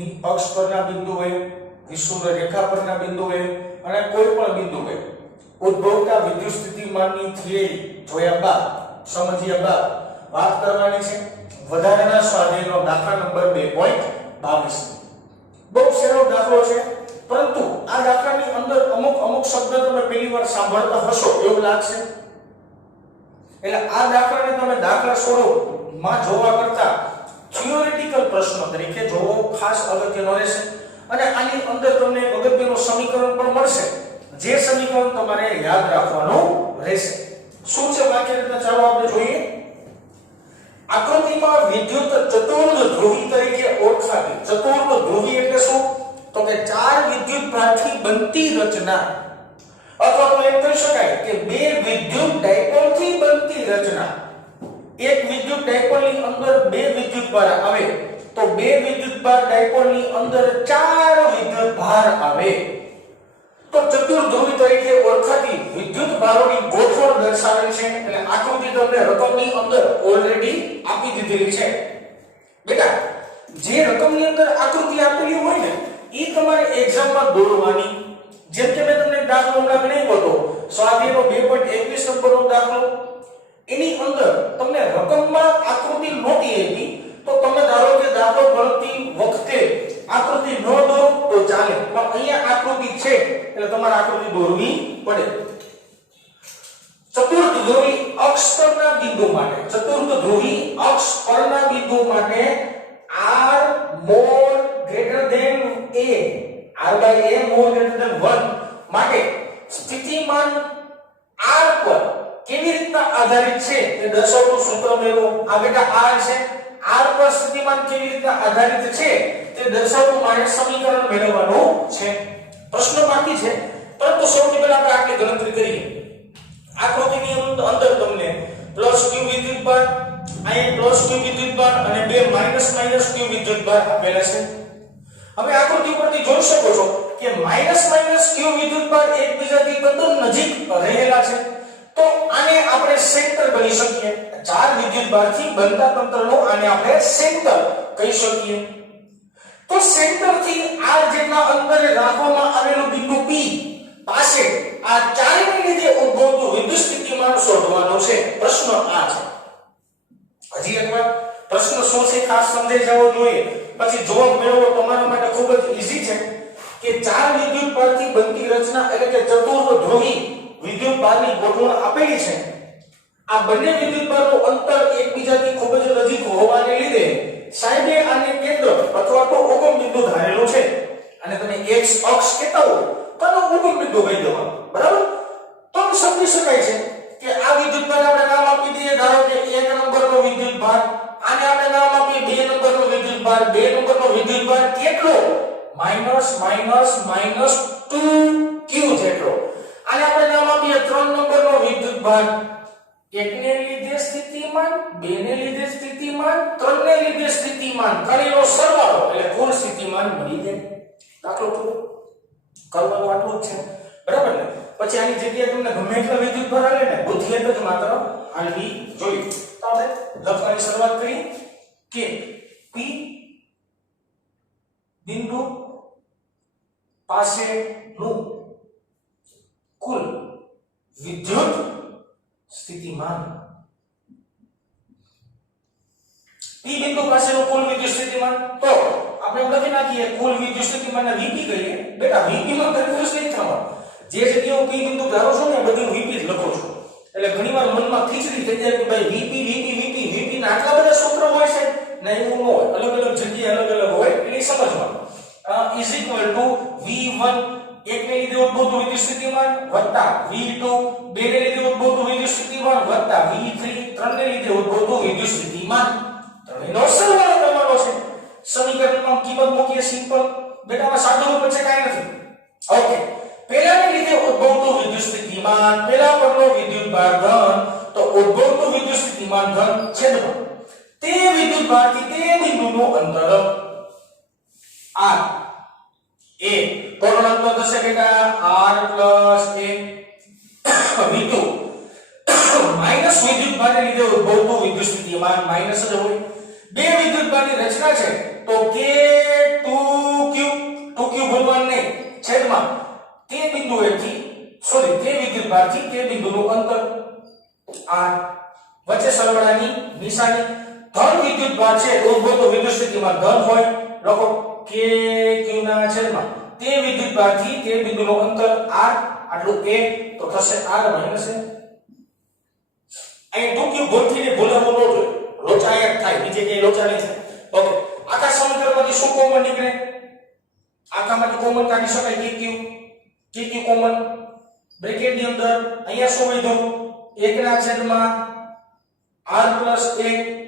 ની અક્ષ પરના બિંદુએ, વિષુવવૃત્ત રેખા પરના બિંદુએ અને કોઈ પણ બિંદુએ ઉદ્ભવતા વિદ્યુત સ્થિતિમાનની થિયરી જોયા બાદ સમજ્યા બાદ વાત કરવાની છે વધારાના સ્વાધ્યાયનો દાખલા નંબર 2.22. બહુ સરળ દાખલો છે, પરંતુ આ દાખલાની અંદર અમુક શબ્દ તમે પહેલીવાર સાંભળતા હશો એવું લાગશે. એટલે આ દાખલાને તમે દાખલા સ્વરૂપમાં જોવા કરતા થિયોરેટિકલ પ્રશ્ન તરીકે જોવો ખાસ અગત્યનો રહેશે. અને આની અંદર તમને એક અગત્યનું સમીકરણ પણ મળશે, જે સમીકરણ તમારે યાદ રાખવાનું રહેશે. શું છે વાક્યરચના? ચાલો આપણે જોઈએ. આકૃતિમાં વિદ્યુત ચતુર્થ ધ્રુવી તરીકે ઓળખાતી. ચતુર્થ ધ્રુવી એટલે શું? તો કે ચાર વિદ્યુત ભારથી બનતી રચના, અથવા તો એમ કહી શકાય કે બે વિદ્યુત ડાયપોલથી બનતી રચના. એક વિદ્યુત ડાયપોલની અંદર બે વિદ્યુત ભાર આવે તો બે વિદ્યુત ભાર ડાયપોલની અંદર ચાર વિદ્યુત ભાર આવે તો ચતુર્ધ્રુવી તરીકે ઓળખાતી વિદ્યુત ભારોની ગોઠવણ દર્શાવેલ છે. એટલે આકૃતિ તમને રકમની અંદર ઓલરેડી આપી દીધેલી છે. બેટા, જે રકમની અંદર આકૃતિ આપેલી હોય ને એ તમારે એક્ઝામમાં દોરવાની. જેમ કે મેં તમને દાખલો હમણાં ગણાવ્યો હતો, સ્વાધ્યાયનો 2.21 નંબરનો દાખલો. એની અંદર તમને રકમમાં આકૃતિ નહોતી આપી તો તમે ધારો કે દાખલો ગણતી વખતે આકૃતિ ન દોરો તો ચાલે, પણ અહીંયા આકૃતિ છે એટલે તમારે આકૃતિ દોરવી પડે. ચતુર્થ ધ્રુવી અક્ષ પરના બિંદુ માટે, ચતુર્થ ધ્રુવી અક્ષ પરના બિંદુ માટે r more greater than a, r by a more greater than 1 માટે સ્થિતિમાન r પર કેવી રીતના આધારિત છે તે દર્શાવતું સૂત્ર મેળવો. આ બેટા r છે, r પર સ્થિતિમાન કેવી રીતના આધારિત છે તે દર્શાવતું મારે સમીકરણ મેળવવાનું છે. પ્રશ્ન બાકી છે, પરંતુ સૌથી પહેલા આપણે આટલી ગણતરી કરીએ. આકૃતિની અંદર તમને પ્લસ q વિદ્યુત ભાર, અહીં પ્લસ q વિદ્યુત ભાર અને બે માઈનસ q વિદ્યુત ભાર આપેલા છે. હવે આકૃતિ પરથી જોઈ શકો છો કે માઈનસ q વિદ્યુત ભાર એકબીજાથી તદ્દન નજીક રહેલા છે. તો આને આપણે સેન્ટર ગણી શકીએ. ચાર વિદ્યુત ભારથી બનતા તંત્રનો આને આપણે સેન્ટર કહી શકીએ. તો સેન્ટરથી r જેટલા અંતરે રાખવામાં આવેલું બિંદુ p પાસે આ ચારેયને લીધે ઉદ્ભવતું વિદ્યુત સ્થિતિમાન શોધવાનું છે. પ્રશ્ન આ છે. હજી એકવાર પ્રશ્ન શું છે ખાસ સમજાઈ જવો જોઈએ, પછી જવાબ મેળવવો તમારા માટે ખૂબ જ ઈઝી છે. કે ચાર વિદ્યુત ભારથી બનતી રચના એટલે કે ચતુર્થ ધ્રુવી વિદ્યુત ભારની ગોઠવણ આપેલી છે. આ બંને વિદ્યુત ભારનું અંતર એકબીજાથી ખૂબ જ નજીક હોવાને લીધે સાહેબે આને કેન્દ્ર અથવા તો ઉગમ બિંદુ ધારેલું છે. અને તમે x અક્ષ કહેતા હો તો આનો ઉગમ બિંદુ કહી દેવાનું, બરાબર? તો સમજી શકાય છે કે આ વિદ્યુત ભાર આપણે નામ આપી દઈએ. ધારો કે 1 નંબરનો વિદ્યુત ભાર, આને આપણે નામ આપીએ 2 નંબરનો વિદ્યુત ભાર. 2 નંબરનો વિદ્યુત ભાર કેટલો? -2q જેટલો. આને આપણે નામ આપીએ 3 નંબરનો વિદ્યુત ભાર. 1 ને લીધે સ્થિતિમાન, 2 ને લીધે સ્થિતિમાન, 3 ને લીધે સ્થિતિમાન, ત્રણેયનો સરવાળો એટલે કુલ સ્થિતિમાન મળી જાય. દાખલો પૂરો કરવાનું આટલું જ છે, બરાબર ને? પછી આની જગ્યાએ તમને ગમે એટલા વિદ્યુત ભાર આવે ને, બુદ્ધિ એક જ માત્ર આલવી જોઈએ. તો આપણે લખવાની શરૂઆત કરીએ કે p બિંદુ પાસેનું કુલ વિદ્યુત સ્થિતિમાન. p બિંદુ પાસેનું કુલ વિદ્યુત સ્થિતિમાન, તો આપણે લખી નાખીએ કુલ વિદ્યુત સ્થિતિમાનને vp કહીએ. બેટા vp માં કન્ફ્યુઝ નહીં થવાનું. જે જગ્યાએ p બિંદુ ધારો છો ને બધું vp જ લખો છો. એટલે ઘણીવાર મનમાં ખીચડી થઈ જાય કે ભાઈ vp ના આટલા બધા સૂત્રો હોય છે ને, એવું ન હોય. અલગ અલગ જગ્યાએ અલગ અલગ હોય એટલે સમજવાનું. ઇઝ ઇક્વલ ટુ v1 એક ને લીધે ઉદ્ભવતું વિદ્યુત સ્થિતિમાન વત્તા v2 બે ને લીધે ઉદ્ભવતું વિદ્યુત સ્થિતિમાન વત્તા v3 ત્રણ ને લીધે ઉદ્ભવતું વિદ્યુત સ્થિતિમાન. ત્રણેયનો સરવાળો કરવાનો છે. સમીકરણમાં કિંમત મૂકીએ સિમ્પલ. બેટામાં સાદું રૂપ છે, કાઈ નથી. ઓકે, પહેલાને લીધે ઉદ્ભવતું વિદ્યુત સ્થિતિમાન, પહેલા પરનો વિદ્યુત ભાર ધન, તો ઉદ્ભવતું વિદ્યુત સ્થિતિમાન ધન છેદમાં તે વિદ્યુત ભારથી તે બિંદુનું અંતર r. a કોણ અંતર થશે બેટા? r + a v2 માઈનસ વિદ્યુત ભારને લીધે ઉદ્ભવતું વિદ્યુત સ્થિતિમાન માઈનસ જ હોય. બે વિદ્યુત ભારની રચના છે તો તો k2q 2q બોલવાનું નહીં છેદમાં તે બિંદુએથી સોરી તે વિદ્યુતભારથી તે બિંદુનું અંતર r વચ્ચે સરવાળાની નિશાની ધન વિદ્યુતભાર છે ઉદ્ભવ તો વિદ્યુત સ્થિતિમાં ધન હોય લખો kq ના છેદમાં તે વિદ્યુતભારથી તે બિંદુનું અંતર r આટલું a તો થશે r માઈનસ a અહીં 2q ભૂલથી ભૂલવાનું ન જોઈએ લોચાયક થાય બીજે કઈ લોચા નહીં થાય ઓકે આખા સમીકરણમાંથી શું કોમન નીકળે આખામાંથી કોમન કાઢી શકાય kq કોમન બ્રેકેટ ની અંદર અહીંયા શું વધ્યું 1 ના છેદમાં r પ્લસ 1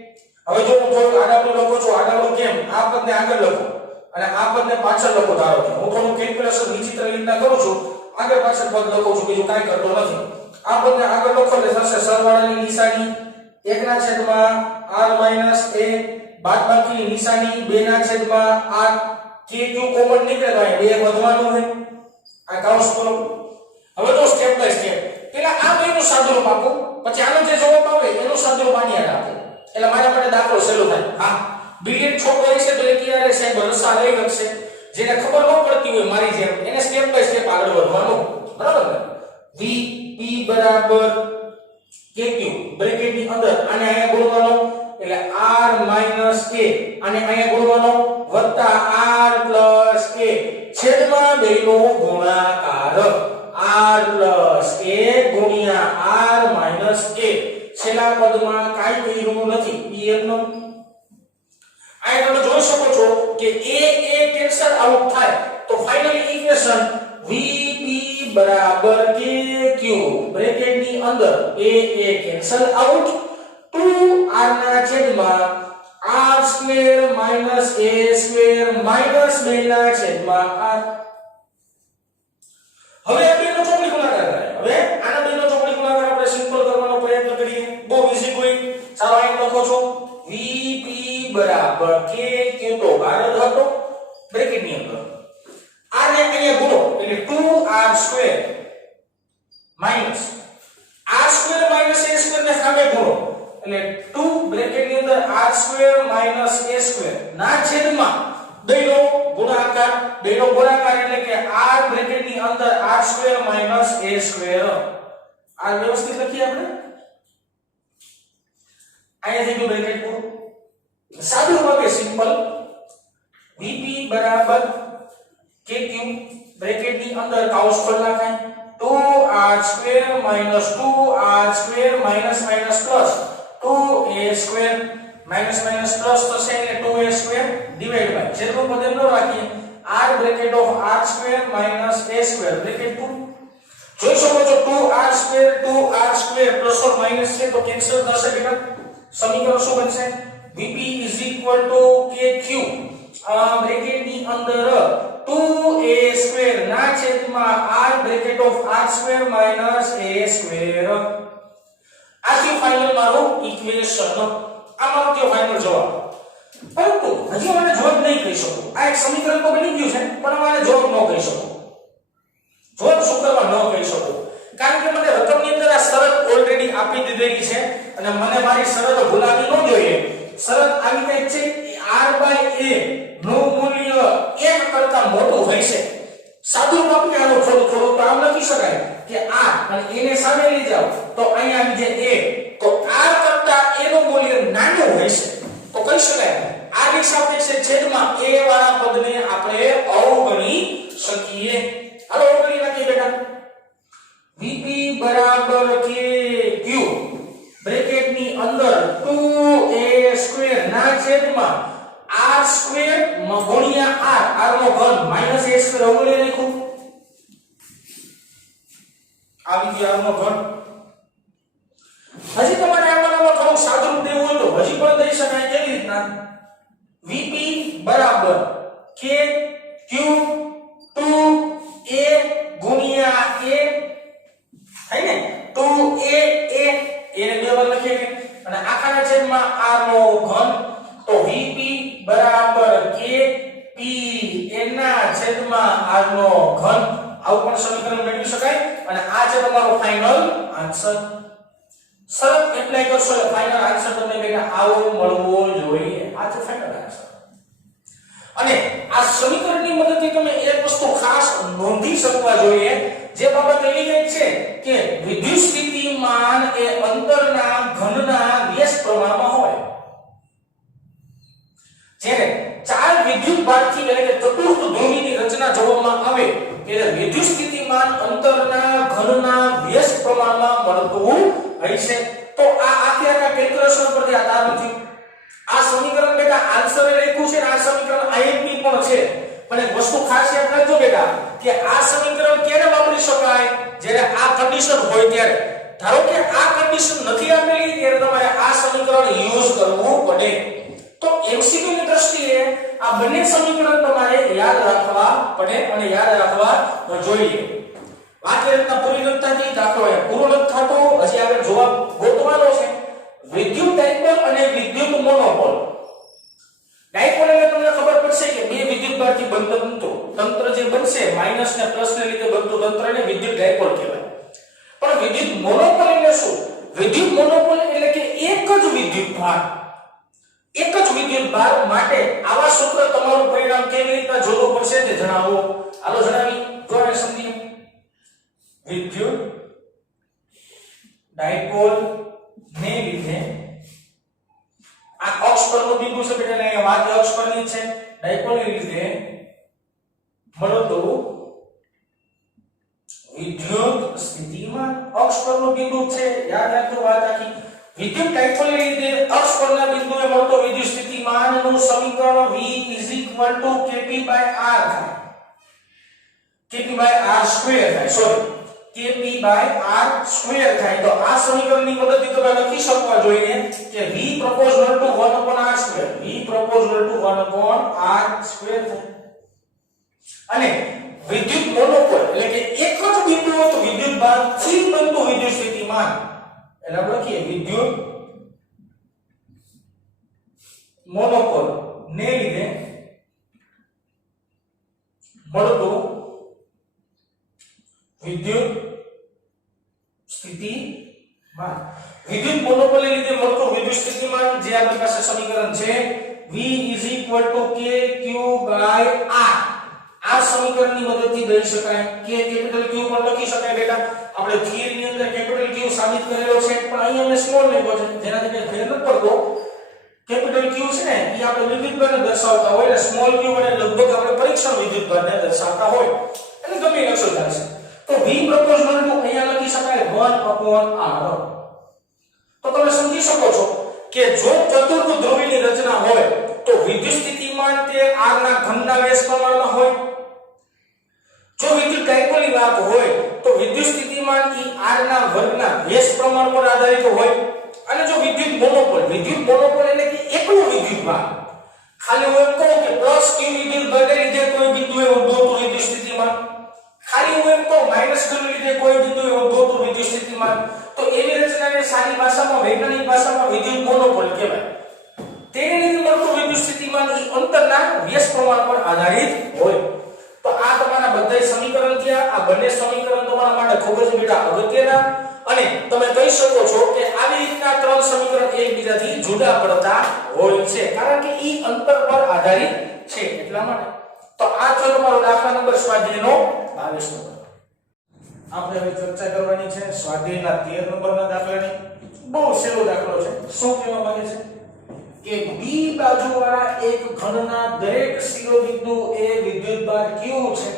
હવે જો હું થોડું આડાવડું લખું છું આડાવડું કેમ આ પદને આગળ લખો અને આ પદને પાછળ લખો ધારો કે હું થોડું કેલ્ક્યુલેશન વિચિત્ર રીતના કરું છું આગળ પાછળ પદ લખું છું બીજું કાંઈ કરતો નથી આ પદને આગળ લખો એટલે થશે સરવાળાની નિશાની 1 ના છેદમાં r માઈનસ a બાદબાકીની નિશાની 2 ના છેદમાં r kq કોમન નીકળે તો અહીં 2 વધવાનું હોય આ કાઉન્સ કરો હવે તો સ્ટેપ બાય સ્ટેપ પેલા આ બેનું સાદુરૂપ આપો પછી આનો જે જવાબ આવે એનો સાદુરૂપ આની યાદ આપો એટલે મારા માટે દાખલો સહેલો થાય હા બિલિયન છોકરો હશે તો એ ક્યારે સાહેબ રસા લઈ શકશે જેને ખબર ન પડતી હોય મારી જેમ એને સ્ટેપ બાય સ્ટેપ આગળ વધવાનું બરાબર ને vp બરાબર kq બ્રેકેટ ની અંદર આને અહીંયા ગુણવાનો એટલે r માઈનસ a આને અહીંયા ગુણવાનો વત્તા r પ્લસ a છેદમાં બેનો ગુણાકાર r પ્લસ a ગુણ્યા r માઈનસ a છેલ્લા પદમાં કાઈ કર્યું નથી pm નો અહીં તમે જોઈ શકો છો કે a કેન્સલ આઉટ થાય તો ફાઇનલી ઇક્વેશન vp બરાબર kq બ્રેકેટ ની અંદર a કેન્સલ આઉટ 2r ના છેદમાં r square minus a square minus 2 ના છેદમાં r હવે આ બેનો ચોકડી ગુણાકાર થાય હવે આના બેનો ચોકડી ગુણાકાર આપણે સિમ્પલ કરવાનો પ્રયત્ન કરીએ બહુ ઈઝી કોઈ ચાલો અહીં લખો છો vp બરાબર kq તો ભારત હતો બ્રેકેટ ની અંદર r ને અહીંયા ગુણો એટલે 2r square minus r square minus a square ને સામે ગુણો એટલે 2 બ્રેકેટ ની અંદર r square minus a square ના છેદમાં બેનો ગુણાકાર એટલે કે r બ્રેકેટ ની અંદર r square minus a square આ વ્યવસ્થિત લખીએ આપણે અહીંયા થઈ ગયું બ્રેકેટ પૂરું સાદું ભાગે સિમ્પલ vp બરાબર kq બ્રેકેટ ની અંદર કાઉન્સ ખોલ નાખાય 2r square minus 2r square minus minus plus 2a square minus minus plus થશે એટલે 2a સ્ક્વેર ડિવાઇડ બાય છેદનું પદ એમ ન રાખીએ r bracket of r square minus a square bracket પૂરું જોઈ શકો છો 2r square plus or minus છે તો કેન્સલ થશે બેટા સમીકરણ શું બનશે vp kq બ્રેકેટ ની અંદર 2a સ્ક્વેર ના છેદમાં r bracket of r square minus a square આ છે ફાઇનલ મારો ઇક્વેશન આ મારો કે ફાઇનલ જવાબ પરંતુ હજી મને જવાબ નહીં કહી શકું આ એક સમીકરણ તો બની ગયું છે પણ મને જવાબ ન કહી શકું જવાબ શું કરવા ન કહી શકું કારણ કે મને રકમની અંદર આ શરત ઓલરેડી આપી દીધેલી છે અને મને મારી શરત ભૂલાવી ન જોઈએ શરત આવી કઈ છે r/a નું મૂલ્ય 1 કરતા મોટું હોય છે સાદું આપણે આનો થોડું તો આમ લખી શકાય કે r અને એને સામે લઈ જાવ તો અહીંયા આવી જાય a તો r કરતા a નું મૂલ્ય નાનું હોય છે તો કહી શકાય r ની સાપેક્ષે છેદમાં a વાળા પદને આપણે અવગણી શકીએ હાલો અવગણી નાખીએ બેટા vp બરાબર kq બ્રેકેટ ની અંદર 2a સ્ક્વેર ના છેદમાં r સ્ક્વેર ગુણ્યા r નો ઘન માઈનસ a સ્ક્વેર અવગણી નાખો આવી ગયો r નો ઘન હજી તમારે આમાં થોડું સાદું દેવું હોય તો હજી પણ દઈ શકાય કેવી રીતના vp બરાબર kq 2a ગુણ્યા a થાય ને 2a એને બે વાર લખીએ કે અને આખાના છેદમાં r નો ઘન તો vp બરાબર kp એના છેદમાં r નો ઘન આવું પણ સમીકરણ મેળવી શકાય અને આ છે તમારો ફાઇનલ આન્સર શરત એપ્લાય કરશો એટલે ફાઇનલ આન્સર તમને બેટા આવો મળવો જોઈએ આ છે ફાઇનલ આન્સર અને આ સમીકરણની મદદથી તમે એક વસ્તુ ખાસ નોંધી શકવા જોઈએ, જે બાબત એવી કઈ છે કે વિદ્યુત સ્થિતિમાન એ અંતરના ઘનના વ્યસ્ત પ્રમાણમાં હોય. જ્યારે ચાર વિદ્યુત ભારથી એટલે કે ચતુર્થ ધ્રુવીની રચના જોવામાં આવે ત્યારે વિદ્યુત સ્થિતિમાન અંતરના ઘનના વ્યસ્ત પ્રમાણમાં મળતું હોય છે. તો આ આખા કેલ્ક્યુલેશન પરથી આધાર નથી. આ સમીકરણ બેટા આન્સર લખ્યું છે, આ સમીકરણ આઈએમપી પણ છે, પણ એક વસ્તુ ખાસ યાદ રાખજો બેટા કે આ સમીકરણ ક્યારે વાપરી શકાય? જ્યારે આ કન્ડિશન હોય ત્યારે. ધારો કે આ કન્ડિશન નથી આપેલી ત્યારે તમારે આ સમીકરણ યુઝ કરવું પડે. તો એમસીક્યુ ની દ્રષ્ટિએ આ બંને સમીકરણ તમારે યાદ રાખવા પડે અને યાદ રાખવા જોઈએ. વાત એ રીતના પૂરી નથી થતી, દાખલો એ પૂરો નથી થતો, હજી આપણે જવાબ ગોતવાનો છે. વિદ્યુત ડાયપોલ અને વિદ્યુત મોનોપોલ. ડાયપોલ એટલે તમને ખબર પડશે કે બે વિદ્યુત ભારથી બનતું તંત્ર જે બનશે માઈનસ ને પ્લસ ને લીધે બનતું તંત્રને વિદ્યુત ડાયપોલ કહેવાય. પણ વિદ્યુત મોનોપોલ એટલે શું? વિદ્યુત મોનોપોલ એટલે કે એક જ વિદ્યુત ભાર, એક જ વિદ્યુત ભાર માટે આવા સૂત્ર તમારું પરિણામ કેવી રીતે જોડવું પડશે તે જણાવો. હાલો જણાવી જો અને સમજીએ. વિદ્યુત ડાયપોલ ને લીધે આ અક્ષ પરનું બિંદુ છે બેટા, અહીંયા વાત અક્ષ પરની છે. ડાયપોલ ને લીધે મળતું વિદ્યુત સ્થિતિમાન અક્ષ પરનું બિંદુ છે, યાદ રાખજો વાત આખી. વિદ્યુત ડાયપોલ ને લીધે અક્ષ પરના બિંદુએ મળતો વિદ્યુત સ્થિતિમાનનું સમીકરણ V kp/r થાય. kp/r² થાય, સોરી kp/r² થાય. તો આ સમીકરણની મદદથી તમે લખી શકવા જોઈએ કે V proportional to 1/r², V proportional to 1/r² થાય. અને વિદ્યુત મોનોપોલ એટલે કે એક જ બિંદુ હતો વિદ્યુત ભારથી બનતું વિદ્યુત સ્થિતિમાન એટલે આપણે લખીએ વિદ્યુત મોનોપોલ ને લીધે મળતું વિદ્યુત સ્થિતિમાન. વિદ્યુત મોનોપોલ ને લીધે મળતું વિદ્યુત સ્થિતિમાન જે આપણી પાસે સમીકરણ છે V kq/r. આ સમીકરણની મદદથી દઈ શકાય. કે કેપિટલ Q પણ લખી શકાય બેટા. આપણે થિયરી ની અંદર કેપિટલ Q સાબિત કરેલો છે, પણ અહીંયા અમે સ્મોલ લીધો છે જેનાથી કઈ ફેર ન પડતો. કેપિટલ Q છે ને એ આપણે વિદ્યુતભારને દર્શાવતા હોય એટલે સ્મોલ q અને લગભગ આપણે પરીક્ષણ વિદ્યુતભારને દર્શાવતા હોય એટલે ગમે લખશો ચાલશે. તો V proportional to અહીંયા લખી શકાય 1/r. તો તમે સમજી શકો છો કે જો ચતુર્થ ધ્રુવીની રચના હોય તો વિદ્યુત સ્થિતિમાન તે r ના ઘનના વ્યસ્ત પ્રમાણમાં હોય. જો વિદ્યુત ડાયપોલની વાત હોય તો વિદ્યુત સ્થિતિમાન એ r ના વર્ગના વ્યસ્ત પ્રમાણ પર આધારિત હોય. અને જો વિદ્યુત મોનોપોલ એટલે કે એકલો વિદ્યુત ભાર, ખાલી હું એમ કહું કે પ્લસ q વિદ્યુત ભારને લીધે કોઈ બિંદુએ ઉદ્ભવતું વિદ્યુત સ્થિતિમાન, ખાલી હું એમ કહું માઈનસ q ને લીધે કોઈ બિંદુએ ઉદ્ભવતું વિદ્યુત સ્થિતિમાન, તો એવી રચનાને સારી ભાષામાં વૈજ્ઞાનિક ભાષામાં વિદ્યુત મોનોપોલ કહેવાય. તેને લીધે મળતું વિદ્યુત સ્થિતિમાન એ અંતરના વ્યસ્ત પ્રમાણ પર આધારિત હોય. તો આ તમારા બધા સમીકરણ થયા. આ બંને સમીકરણ તમારા માટે ખૂબ જ બેટા અગત્યના અને તમે કહી શકો છો કે આવી રીતના ત્રણ સમીકરણ એકબીજાથી જુદા પડતા હોય છે કારણ કે ઈ અંતર પર આધારિત છે એટલા માટે. તો આ છે તમારો દાખલા નંબર સ્વાધ્યાયનો 22 નંબર. આપણે હવે ચર્ચા કરવાની છે સ્વાધ્યાયના 13 નંબરના દાખલાની. બહુ સહેલો દાખલો છે. શું કહેવા માંગે છે કે બી બાજુવાળા એક ઘનના દરેક શિરોબિંદુ એ વિદ્યુતભાર q છે.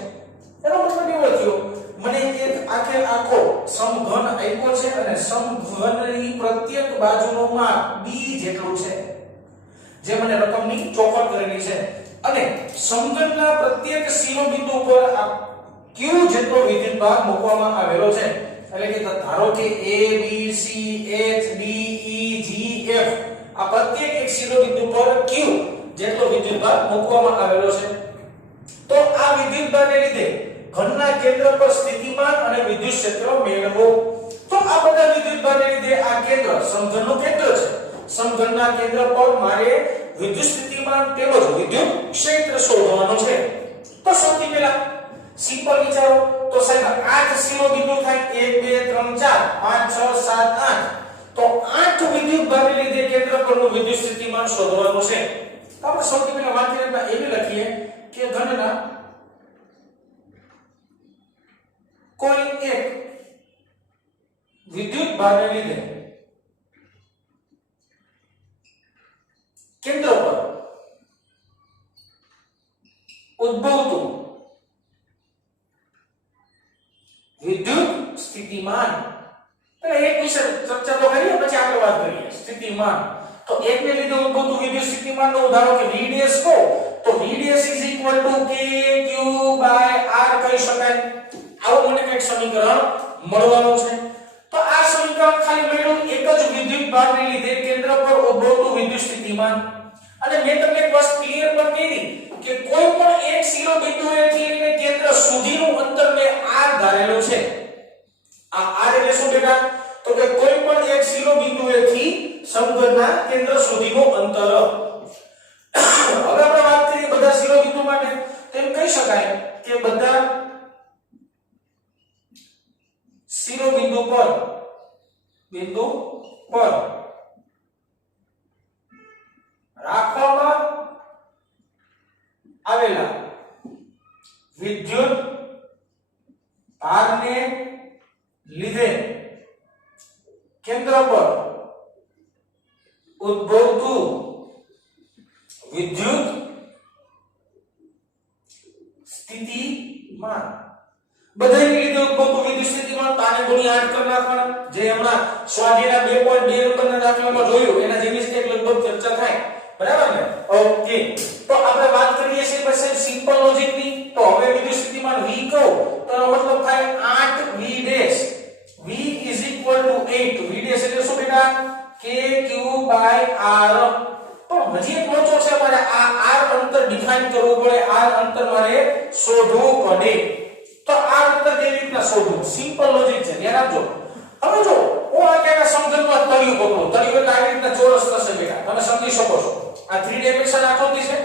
એનો મતલબ એવો થયો મને એક આખો સમઘન આપ્યો છે અને સમઘનની પ્રત્યેક બાજુનું માપ b જેટલું છે જે મને રકમની ચોખવટ કરેલી છે અને સમઘનના પ્રત્યેક શિરોબિંદુ પર આ q જેટલો વિદ્યુતભાર મૂકવામાં આવેલો છે. એટલે કે ધારો કે a b c h d e g f આ પ્રત્યેક એક શિરોબિંદુ પર q જેટલો વિદ્યુતભાર મૂકવામાં આવેલો છે. તો આ વિદ્યુતભારને લીધે ઘનના કેન્દ્ર પર સ્થિતિમાન અને વિદ્યુત ક્ષેત્ર મેળવો. તો આ બધા વિદ્યુતભારને લીધે આ કેન્દ્ર સમઘનનું કેન્દ્ર છે. સમઘનના કેન્દ્ર પર મારે વિદ્યુત સ્થિતિમાન તેમજ વિદ્યુત ક્ષેત્ર શોધવાનું છે. તો સૌથી પહેલા સિમ્પલ વિચારો. તો સાહેબ 8 શિરોબિંદુ થાય 1 2 3 4 5 6 7 8. તો 8 વિદ્યુતભારને લીધે કેન્દ્ર પરનું વિદ્યુત સ્થિતિમાન શોધવાનું છે. તો આપણે સૌથી પહેલા વાત કરીએ એવી લખીએ કે ઘનના કોઈ એક વિદ્યુત ભારને લીધે કેન્દ્ર પર ઉદ્ભવતું વિદ્યુત સ્થિતિમાન એક વિષય ચર્ચા તો કરીએ પછી આગળ વાત કરીએ સ્થિતિમાન તો એકને લીધે ઉદ્ભવતું વિદ્યુત સ્થિતિમાનનો ધારો કે VDS કો તો VDS = KQ / R કહી શકાય આવું મને કંઈક સમીકરણ મળવાનું છે તો આ સમીકરણ ખાલી મળ્યું એક જ વિદ્યુત ભારને લીધે કેન્દ્ર પર ઉદ્ભવતું વિદ્યુત સ્થિતિમાન અને મેં તમને એક વસ્તુ ક્લિયર પર કરી કે કોઈ પણ એક શિરોબિંદુએથી લઈને કેન્દ્ર સુધીનું અંતરને R ધારેલું છે આ R એટલે શું બેટા તો કે કોઈ પણ એક શિરોબિંદુએથી સમઘનના કેન્દ્ર સુધીનું અંતર હવે આપણે વાત કરીએ બધા શિરોબિંદુ માટે તેમ કહી શકાય કે બધા શિરોબિંદુ પર રાખવામાં આવેલા વિદ્યુત ભારને લીધે કેન્દ્ર પર ઉદ્ભવતું વિદ્યુત સ્થિતિમાન બધાને લીધે ઉદ્ભવતું વિદ્યુત સ્થિતિમાન તાને ગુણી 8 કરી નાખવાના જે હમણાં સ્વાધ્યાયના 2.2 નંબરના દાખલામાં જોયું એના જેવી જ એક લગભગ ચર્ચા થાય બરાબર ને ઓકે તો આપણે વાત કરીએ છીએ બસ સિમ્પલ લોજિક ની તો હવે વિદ્યુત સ્થિતિમાન V કહો તો એનો મતલબ થાય 8 V dash V = 8 V dash એટલે શું બેટા KQ / R પણ હજી એક લોચો છે મારે આ R અંતર ડિફાઇન કરવું પડે R અંતર મારે શોધવું પડે તો આ અંતર કેવી રીતના શોધવું સિમ્પલ લોજિક છે ધ્યાન આપજો હવે જો હું આ કેના સમઘનમાં તળિયું પકડું તળિયું એટલે આવી રીતના ચોરસ થશે બેટા તમે સમજી શકો છો આ 3 ડાયમેન્શન આકૃતિ છે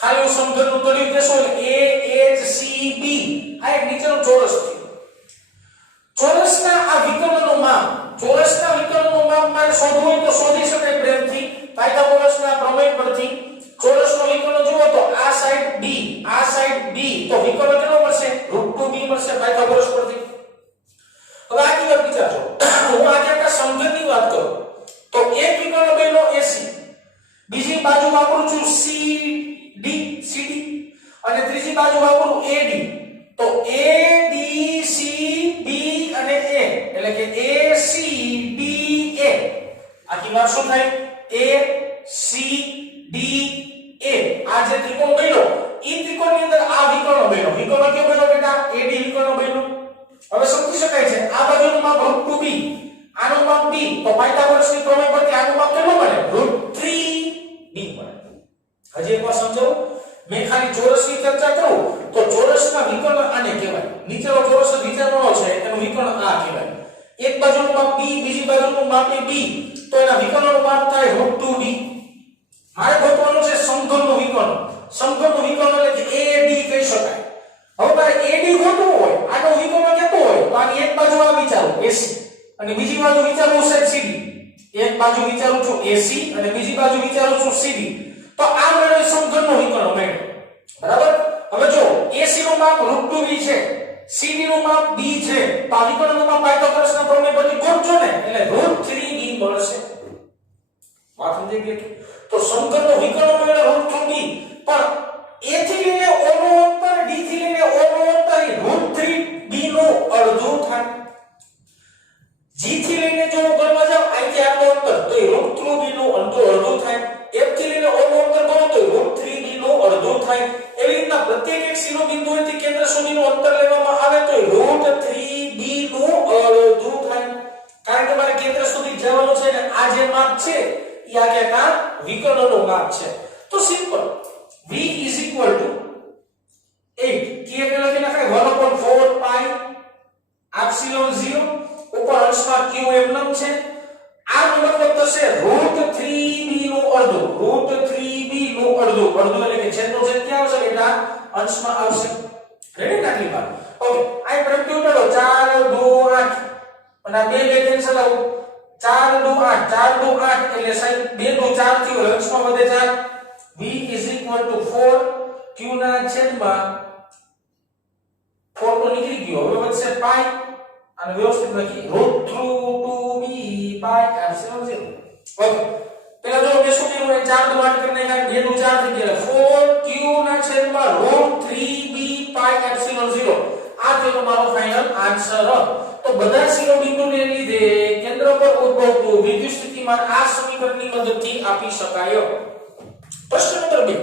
ખાલી સમઘનનું તળિયું કેસો એટલે AHCB આ એક નીચેનો ચોરસ છે ચોરસના આ વિકર્ણનું માપ મારે શોધવું હોય તો શોધી શકાય પ્રેમથી પાયથાગોરસના પ્રમેય પરથી ચોરસનો વિકર્ણ જુઓ તો આ સાઈડ B આ સાઈડ B તો વિકર્ણ કેટલો મળશે √2B મળશે પાયથાગોરસ પરથી હવે આ કેવી વિચારજો હું આ કે સમઘનની વાત કરું તો એક વિકર્ણ બન્યો AC બીજી બાજુ વાપરું છું CD અને ત્રીજી બાજુ વાપરું AD તો ADCB અને A એટલે કે ACDA આખી વાત શું થાય ACDA આ જે ત્રિકોણ બન્યો ઈ ત્રિકોણની અંદર આ વિકર્ણ બન્યો વિકર્ણ કેવો બન્યો બેટા AD વિકર્ણ બન્યો હવે સમજી શકાય છે આ બાજુનું માપ √2B આનું માપ B તો પાયથાગોરસની પ્રમેય પરથી આનું માપ કેટલું મળે √3B મળે હજી એકવાર સમજો મેં ખાલી ચોરસની ચર્ચા કરું તો ચોરસના વિકર્ણ આને કહેવાય નીચેનો ચોરસ વિચારવાનો છે એનું વિકર્ણ આ કહેવાય એક બાજુનું માપ B બીજી બાજુનું માપ B તો એના વિકર્ણનું માપ થાય √2B મારે ગોતવાનું છે સમઘનનું વિકર્ણ એટલે કે AD કહી શકાય હવે મારે AD ગોતવું હોય આનો વિકર્ણ કેટલો હોય તો આની એક બાજુ આ વિચારો AC અને બીજી બાજુ વિચારવું છે CD એક બાજુ વિચારું છું AC અને બીજી બાજુ વિચારું છું CD તો આ મેળવે સમઘનનું વિકર્ણ મેળવે બરાબર હવે જો AC નું માપ √2B છે CD નું માપ B છે તો આ વિકર્ણનું માપ પાયથાગોરસના પ્રમેય પરથી ગોતજો ને એટલે √3B મળશે વાત સમજી ગયા તો સમઘનનું વિકર્ણ મેળવે √3B પણ A થી લઈને O નું અંતર D થી લઈને O નું અંતર √3B નું અડધું થાય G થી લઈને જો ગણવા જાવ અહીંથી આટલું અંતર તો √3B નું અડધું થાય F થી લઈને O નું અંતર ગણો તો √3B નું અડધું થાય એવી રીતના પ્રત્યેક એક શિરોબિંદુએથી કેન્દ્ર સુધીનું અંતર લેવામાં આવે તો √3B નું અડધું થાય કારણ કે મારે કેન્દ્ર સુધી જવાનું છે અને આ જે માપ છે એ આ કેના વિકર્ણનું માપ છે તો સિમ્પલ V = 8 કે એટલે લખી નાખાય 1/4 પાઈ એપ્સિલોન 0 ઉપર અંશમાં q એમનેમ છે આ મતલબ થશે √3B નું અડધું અડધું એટલે કે છેદનો છેદ ક્યાં આવશે બેટા અંશમાં આવશે રેડી નાખી વાત ઓકે આ પ્રત્યુત લો 4 2 8 અને બે કેન્સલ આઉટ 4 2 8 એટલે સાહેબ 2 2 4 થી અંશમાં વધે 4 V = 4 q ના છેદમાં 4 તો નીકળી ગયો હવે વધશે પાઈ અને વ્યવસ્થિત લખી √2b પાઈ એપ્સિલોન 0 ઓકે પેલા જો મેં શું કર્યું એ 4 ડિવાઇડ કરીને નાખ્યા 2 નું 4 થઈ ગયા 4 q ના છેદમાં √3b પાઈ એપ્સિલોન 0 આ છે તમારો ફાઇનલ આન્સર તો બધા શિરોબિંદુને લીધે કેન્દ્ર પર ઉદ્ભવતું વિદ્યુત સ્થિતિમાન આ સમીકરણની મદદથી આપી શકાય પ્રશ્ન નંબર 2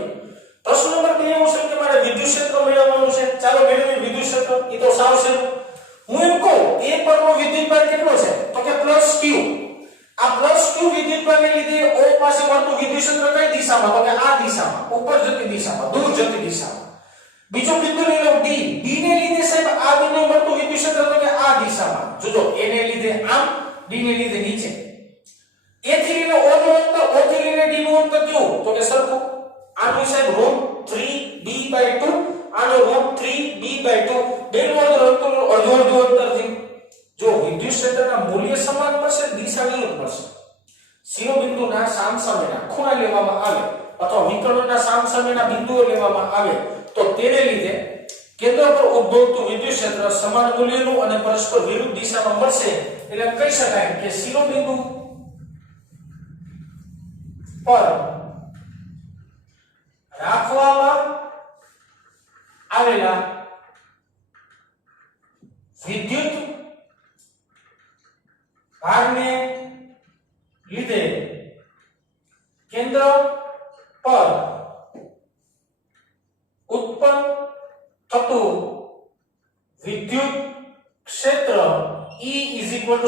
પ્રશ્ન નંબર 2 એવું છે કે મારે વિદ્યુત ક્ષેત્ર મેળવવાનું છે ચાલો મેળવીએ વિદ્યુત ક્ષેત્ર એ તો સાવ છે હું એમ કહું a પરનો વિદ્યુતભાર કેટલો છે તો કે +q આ +q વિદ્યુતભારને લીધે o પાસે મળતું વિદ્યુત ક્ષેત્ર કઈ દિશામાં તો કે આ દિશામાં ઉપર જતી દિશામાં દૂર જતી દિશામાં બીજો બિંદુ લઈ લો d ને લીધે સાહેબ આ બિંદુ મળતું વિદ્યુત ક્ષેત્ર તો કે આ દિશામાં જોજો a ને લીધે આમ d ને લીધે નીચે a થી લઈને o નું અંતર o થી લઈને d નું અંતર કેવું તો કે સરખું આનું સાહેબ √3b/2 આનો √3b/2 બેનું અડધું અંતર છે જો વિદ્યુત ક્ષેત્રના મૂલ્ય સમાન મળશે દિશા વિરુદ્ધ મળશે શિરોબિંદુના સામસામેના ખૂણા લેવામાં આવે અથવા વિકર્ણના સામસામેના બિંદુઓ લેવામાં આવે તો તેને લીધે કેન્દ્ર પર ઉદ્ભવતું વિદ્યુત ક્ષેત્ર સમાન મૂલ્યનું અને પરસ્પર વિરુદ્ધ દિશામાં મળશે એટલે કહી શકાય કે શિરોબિંદુ પર રાખવામાં આવેલા વિદ્યુત ભારને લીધે કેન્દ્ર પર ઉત્પન્ન થતું વિદ્યુત ક્ષેત્ર E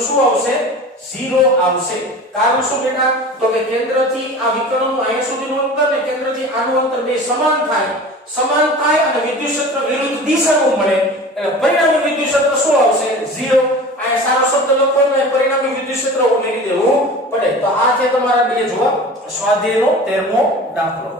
શું આવશે 0 આવશે કારણ શું બેટા તો કે કેન્દ્રથી આ વિકર્ણનું અહીંયા સુધીનું અંતર ને કેન્દ્રથી આનું અંતર બે સમાન થાય અને વિદ્યુત ક્ષેત્ર વિરુદ્ધ દિશાનું મળે એટલે પરિણામી વિદ્યુત ક્ષેત્ર શું આવશે 0 આ સારો શબ્દ લખવાનો એ પરિણામી વિદ્યુત ક્ષેત્ર ઉમેરી દેવું પડે તો આ છે તમારા બે જવાબ સ્વાધ્યાયનો 13મો દાખલો